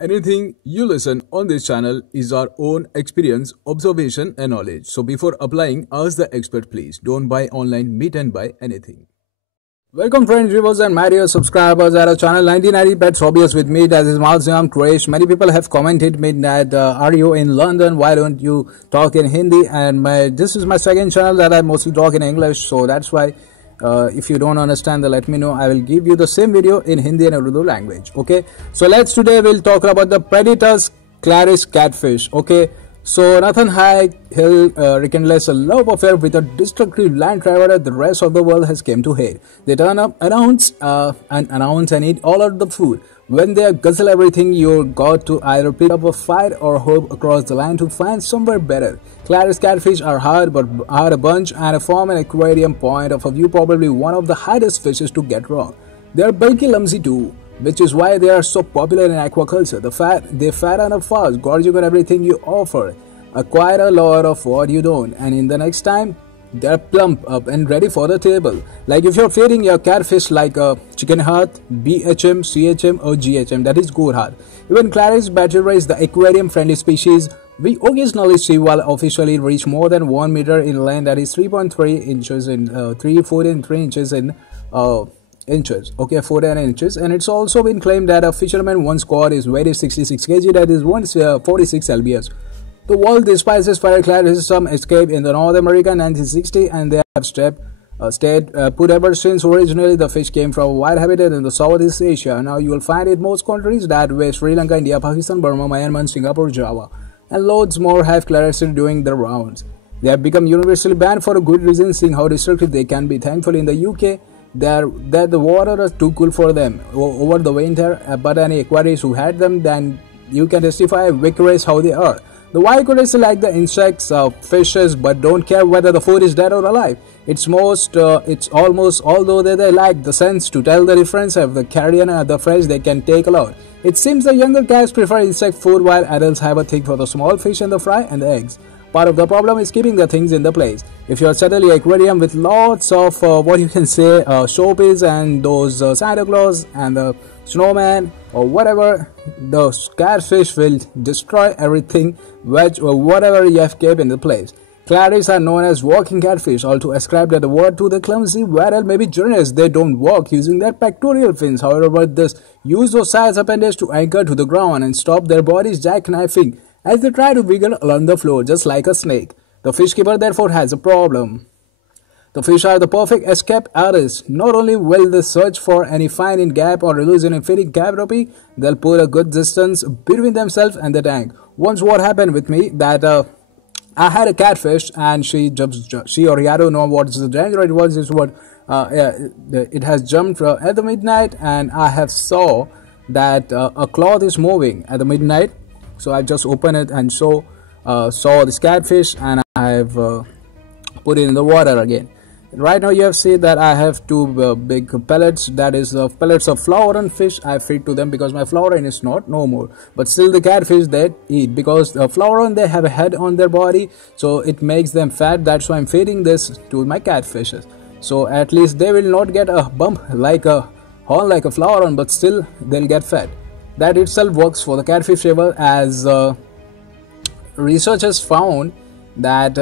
Anything you listen on this channel is our own experience, observation and knowledge. So before applying, ask the expert please. Don't buy online, meet and buy anything. Welcome friends, viewers and my dear subscribers at our channel 1990 Pets Hobbies with me. That is Malziam Quraish. Many people have commented me that are you in London? Why don't you talk in Hindi? And this is my second channel that I mostly talk in English. So that's why if you don't understand, then let me know. I will give you the same video in Hindi and Urdu language. Okay, so today we'll talk about the predators clarias catfish. Okay, so Nathan Hill rekindles a love affair with a destructive land driver that the rest of the world has come to hate. They turn up, announce and eat all of the food. When they guzzle everything, you got to either pick up a fight or hope across the land to find somewhere better. Clarias catfish are hard a bunch and form an aquarium point of view, probably one of the hardest fishes to get wrong. They are bulky, clumsy too, which is why they are so popular in aquaculture. They fatten up fast, gorging on everything you offer, acquire a lot of what you don't, and in the next time, they're plump up and ready for the table. Like if you're feeding your catfish like a chicken heart, BHM, CHM or GHM, that is good heart. Even clarias batrachus, the aquarium friendly species, we occasionally see while officially reach more than 1 meter in length, that is 3.3 inches in 3 foot and 3 inches in inches. Okay, 4 inches. And it's also been claimed that a fisherman once caught is weight is 66 kg, that is 46 lbs. The world despises feral clarias. Some escaped in the North America in 1960 and they have stayed put ever since. Originally, the fish came from a wild habitat in the Southeast Asia. Now you will find it most countries that way: Sri Lanka, India, Pakistan, Burma, Myanmar, Singapore, Java, and loads more have clarias doing their rounds. They have become universally banned for a good reason, seeing how destructive they can be. Thankfully, in the UK, that the water is too cool for them over the winter, but any aquarists who had them, then you can testify vigorous how they are. The wild aquarists like the insects, fishes, but don't care whether the food is dead or alive. It's almost, although they lack the sense to tell the difference of the carrion and the fresh they can take a lot. It seems the younger cats prefer insect food while adults have a thing for the small fish and the fry and the eggs. Part of the problem is keeping the things in the place. If you are suddenly an aquarium with lots of showpiece and those Santa Claus and the snowman or whatever, the catfish will destroy everything or whatever you have kept in the place. Clarias are known as walking catfish, also ascribed the word to the clumsy, whereas maybe journalists, they don't walk using their pectoral fins. However, this use those sides appendages to anchor to the ground and stop their bodies jackknifing as they try to wiggle along the floor just like a snake. The fish keeper therefore has a problem. The fish are the perfect escape artists. Not only will they search for any finding gap or illusion in feeding cavity, they'll put a good distance between themselves and the tank. Once what happened with me that I had a catfish and she or he, I don't know what the danger it was, it has jumped at the midnight, and I have saw that a cloth is moving at the midnight. So I just opened it and saw this catfish, and I have put it in the water again. Right now you have seen that I have two big pellets, that is pellets of flower fish. I feed to them because my flower is not no more, but still the catfish they eat because the flower they have a head on their body, so it makes them fat. That's why I'm feeding this to my catfishes, so at least they will not get a bump like a horn like a flower, but still they'll get fat. That itself works for the catfish flavor, as researchers found that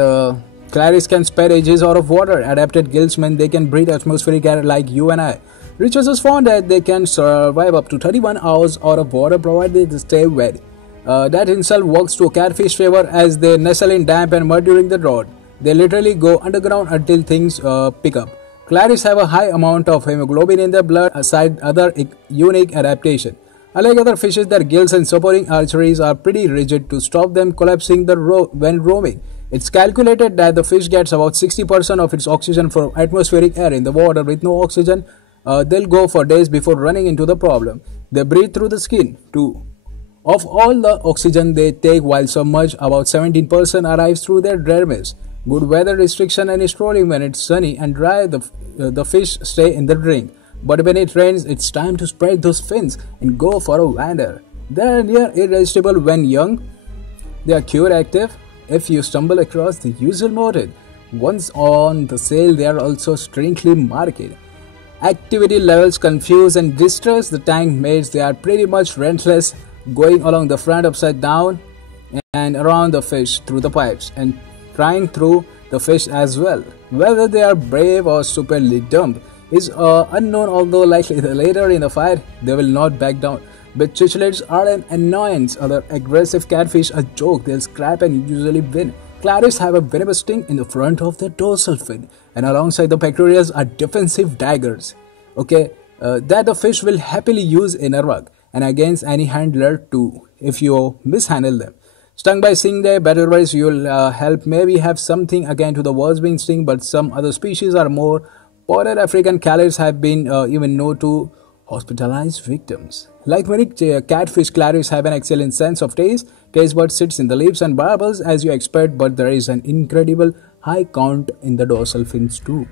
clarias can spit edges out of water. Adapted gills mean they can breathe atmospheric air like you and I. Researchers found that they can survive up to 31 hours out of water provided they stay wet. That itself works to a catfish flavor, as they nestle in damp and mud during the drought. They literally go underground until things pick up. Clarias have a high amount of hemoglobin in their blood, aside other unique adaptation. Unlike other fishes, their gills and supporting arteries are pretty rigid to stop them collapsing when roaming. It's calculated that the fish gets about 60% of its oxygen from atmospheric air. In the water with no oxygen, they'll go for days before running into the problem. They breathe through the skin too. Of all the oxygen they take while submerged, about 17% arrives through their dermis. Good weather restriction and strolling when it's sunny and dry, the fish stay in the drink. But when it rains, it's time to spread those fins and go for a wander. They are near irresistible when young. They are cure active if you stumble across the usual method. Once on the sale, they are also strangely marketed. activity levels confuse and distress the tank mates. They are pretty much relentless, going along the front upside down and around the fish through the pipes and trying through the fish as well. Whether they are brave or superly dumb is unknown, although likely later in the fight they will not back down. But cichlets are an annoyance. Other aggressive catfish a joke. They'll scrap and usually win. Clarias have a venomous sting in the front of their dorsal fin, and alongside the pectorals are defensive daggers. Okay, that the fish will happily use in a rug and against any handler too if you mishandle them. Stung by stingray, otherwise you'll help maybe have something again to the worst being sting, but some other species are more spotted. African clarias have been even known to hospitalize victims. Like many catfish, clarias have an excellent sense of taste. Taste bud sits in the lips and barbels as you expect, but there is an incredible high count in the dorsal fins too.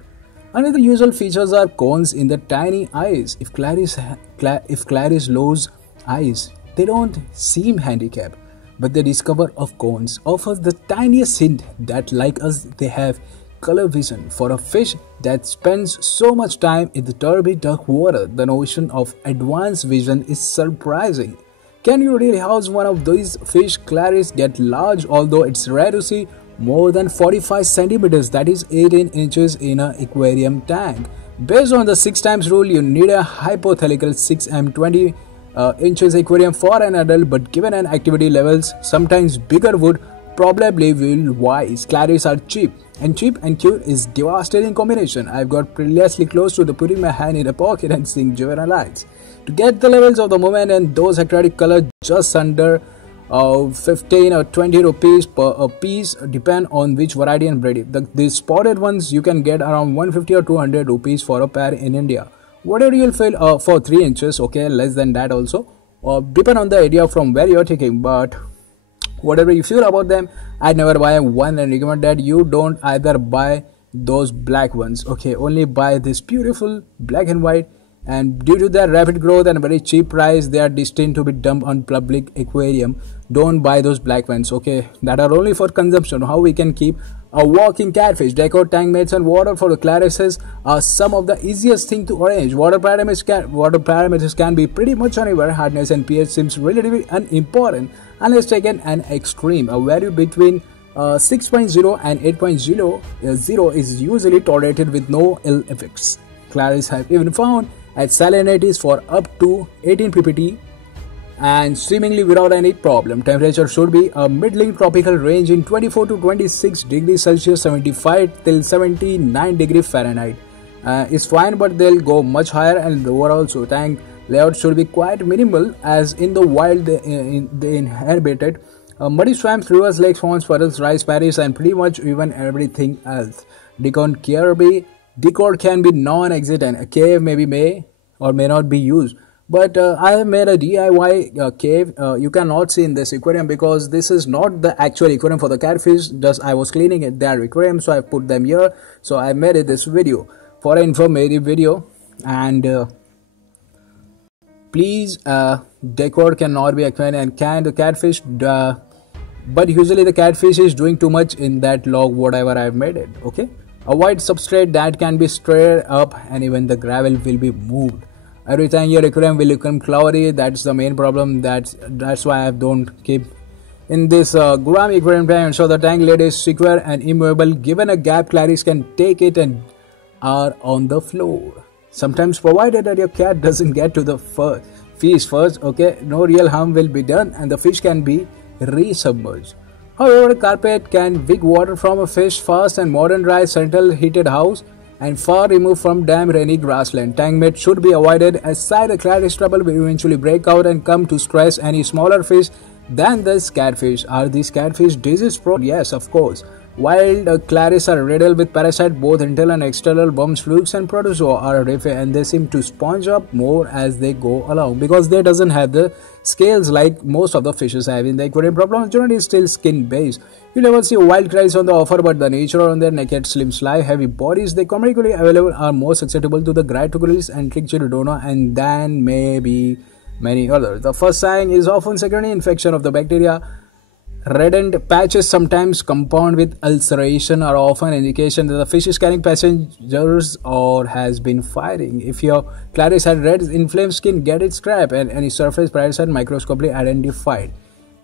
Another usual features are cones in the tiny eyes. If clarias lose eyes, they don't seem handicapped, but the discover of cones offers the tiniest hint that, like us, they have color vision. For a fish that spends so much time in the turbid dark water, the notion of advanced vision is surprising. Can you really house one of these fish? Clarias get large, although it's rare to see more than 45 centimeters, that is 18 inches in an aquarium tank. Based on the 6 times rule, you need a hypothetical 6m 20 inches aquarium for an adult, but given an activity levels, sometimes bigger would probably will wise. Clarias are cheap and cute is devastating combination. I've got perilously close to the putting my hand in a pocket and seeing juveniles. To get the levels of the moment and those attractive colors, just under 15 or 20 rupees per piece, depend on which variety and breed. These spotted ones you can get around 150 or 200 rupees for a pair in India. Whatever you'll feel for 3 inches, okay, less than that also, depend on the area from where you're taking, but whatever you feel about them, I'd never buy one and recommend that you don't either buy those black ones, okay, only buy this beautiful black and white, and due to their rapid growth and very cheap price, they are destined to be dumped on public aquarium. Don't buy those black ones, okay, that are only for consumption. How we can keep a walking catfish? Decor, tank mates and water for the clarias are some of the easiest thing to arrange. Water parameters can be pretty much anywhere. Hardness and pH seems relatively unimportant unless taken an extreme. A value between 6.0 and 8.0 is usually tolerated with no ill effects. Clarias have even found at salinities for up to 18 ppt and seemingly without any problem. Temperature should be a middling tropical range in 24 to 26 degrees Celsius, 75 till 79 degrees Fahrenheit. Is fine, but they'll go much higher and lower also. Tank layout should be quite minimal, as in the wild they inhabited muddy swamps, rivers, lakes, ponds, puddles, rice paddies, and pretty much even everything else. Decor can be non-existent. A cave may or may not be used. But I have made a DIY cave. You cannot see in this aquarium because this is not the actual aquarium for the catfish. I was cleaning it, their aquarium, so I put them here. So I made this video for an informative video. And please, decor cannot be aquarium and can the catfish. But usually the catfish is doing too much in that log, whatever I've made it. Okay. Avoid substrate that can be stirred up, and even the gravel will be moved. Every time your aquarium will become cloudy, that's the main problem. That's why I don't keep in this Gurami aquarium tank. So the tank lid is secure and immovable. Given a gap, clarias can take it and are on the floor. Sometimes, provided that your cat doesn't get to the fish first, okay, no real harm will be done and the fish can be resubmerged. However, carpet can wig water from a fish fast, and modern dry central heated house and far removed from damp rainy grassland. Tank mate should be avoided, as side clarias trouble will eventually break out and come to stress any smaller fish than this catfish. Are these catfish disease prone? Yes, of course. Wild clarias are riddled with parasites, both internal and external. Worms, flukes and protozoa are rife, and they seem to sponge up more as they go along because they doesn't have the scales like most of the fishes have. In the aquarium, problem generally is still skin based. You never see wild clarias on the offer, but the nature on their naked, slim, sly, heavy bodies they commercially available are more susceptible to the Gratocolis and Trichotillodona, and then maybe many others. The first sign is often secondary infection of the bacteria Reddened patches, sometimes compound with ulceration, are often indication that the fish is carrying passengers or has been firing. If your clarias had red inflamed skin, get it scrapped and any surface parasite microscopically identified.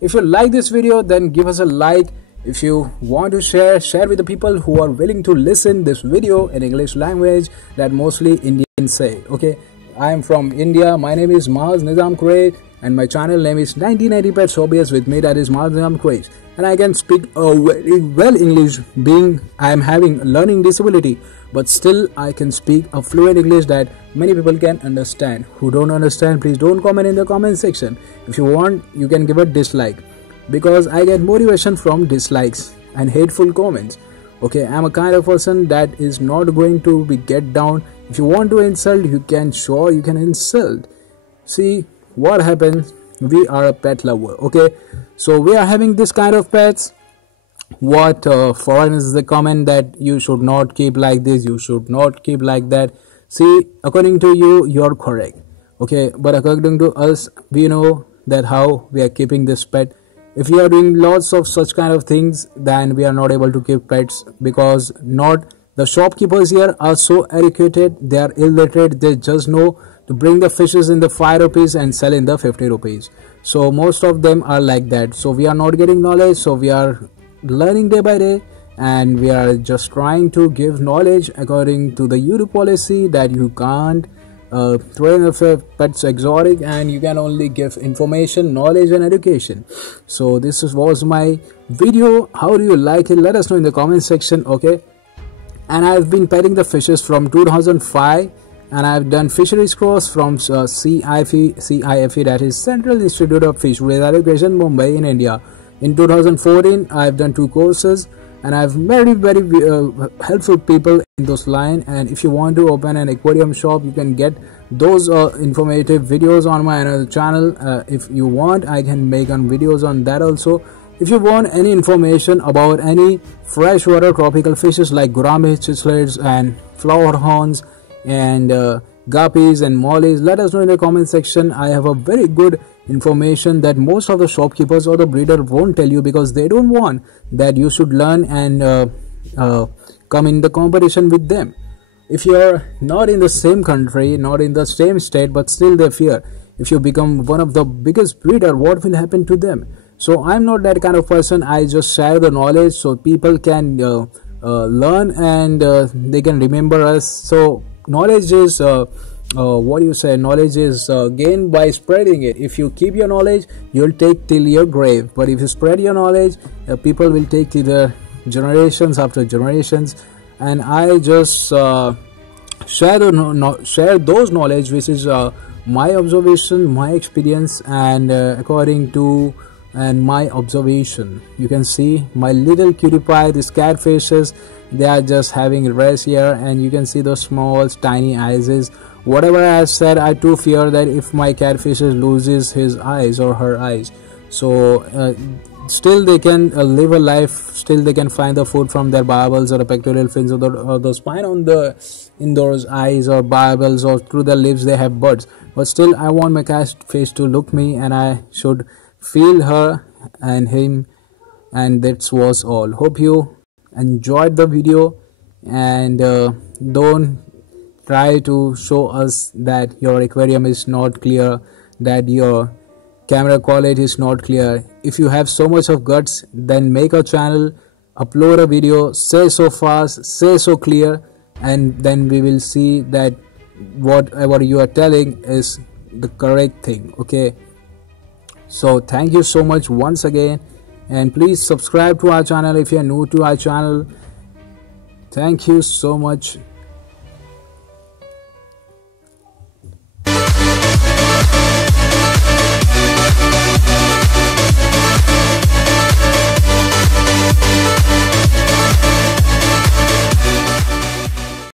If you like this video, then give us a like. If you want to share with the people who are willing to listen this video in English language that mostly Indians say. Okay, I am from India. My name is Maz Nizam Quresh and my channel name is 1980 Pets Hobbies. With me, that is Maz Nizam Quresh, and I can speak very well English, being I am having a learning disability, but still I can speak a fluent English that many people can understand. Who don't understand, please don't comment in the comment section. If you want, you can give a dislike, because I get motivation from dislikes and hateful comments. Okay, I'm a kind of person that is not going to be get down. If you want to insult, you can insult. See what happens, we are a pet lover. Okay, so we are having this kind of pets. What foreigners they comment that you should not keep like this, you should not keep like that. See, according to you, you're correct. Okay, but according to us, we know that how we are keeping this pet. If we are doing lots of such kind of things, then we are not able to keep pets, because not the shopkeepers here are so educated, they are illiterate, they just know to bring the fishes in the 5 rupees and sell in the 50 rupees. So most of them are like that. So we are not getting knowledge, so we are learning day by day, and we are just trying to give knowledge according to the YouTube policy that you can't throw in the pets exotic, and you can only give information, knowledge and education. So this was my video. How do you like it? Let us know in the comment section. Okay, and I've been petting the fishes from 2005, and I've done fisheries course from CIFE, that is Central Institute of Fisheries Education, Mumbai in India. In 2014, I've done 2 courses, and I've very helpful people in those line. And if you want to open an aquarium shop, you can get those informative videos on my another channel. If you want, I can make videos on that also. If you want any information about any freshwater tropical fishes like gouramis, cichlets and flower horns and guppies and mollies, let us know in the comment section. I have a very good information that most of the shopkeepers or the breeder won't tell you, because they don't want that you should learn and come in the competition with them. If you are not in the same country, not in the same state, but still they fear, if you become one of the biggest breeder, what will happen to them? So I'm not that kind of person. I just share the knowledge so people can learn and they can remember us. So knowledge is what do you say, knowledge is gained by spreading it. If you keep your knowledge, you'll take till your grave, but if you spread your knowledge, people will take to the generations after generations. And I just share those knowledge which is my observation, my experience, and according to my observation. You can see my little cutie pie, these catfishes, they are just having rest here, and you can see those small tiny eyes. Whatever I have said, I too fear that if my catfish loses his eyes or her eyes, so still they can live a life, still they can find the food from their barbels or the pectoral fins or the spine on the in those eyes or barbels, or through the lips they have buds. But still I want my catfish to look me, and I should feel her and him, and that was all. Hope you enjoyed the video, and don't try to show us that your aquarium is not clear, that your camera quality is not clear. If you have so much of guts, then make a channel, upload a video, say so fast, say so clear, and then we will see that whatever you are telling is the correct thing. Okay, so thank you so much once again, and please subscribe to our channel if you are new to our channel. Thank you so much.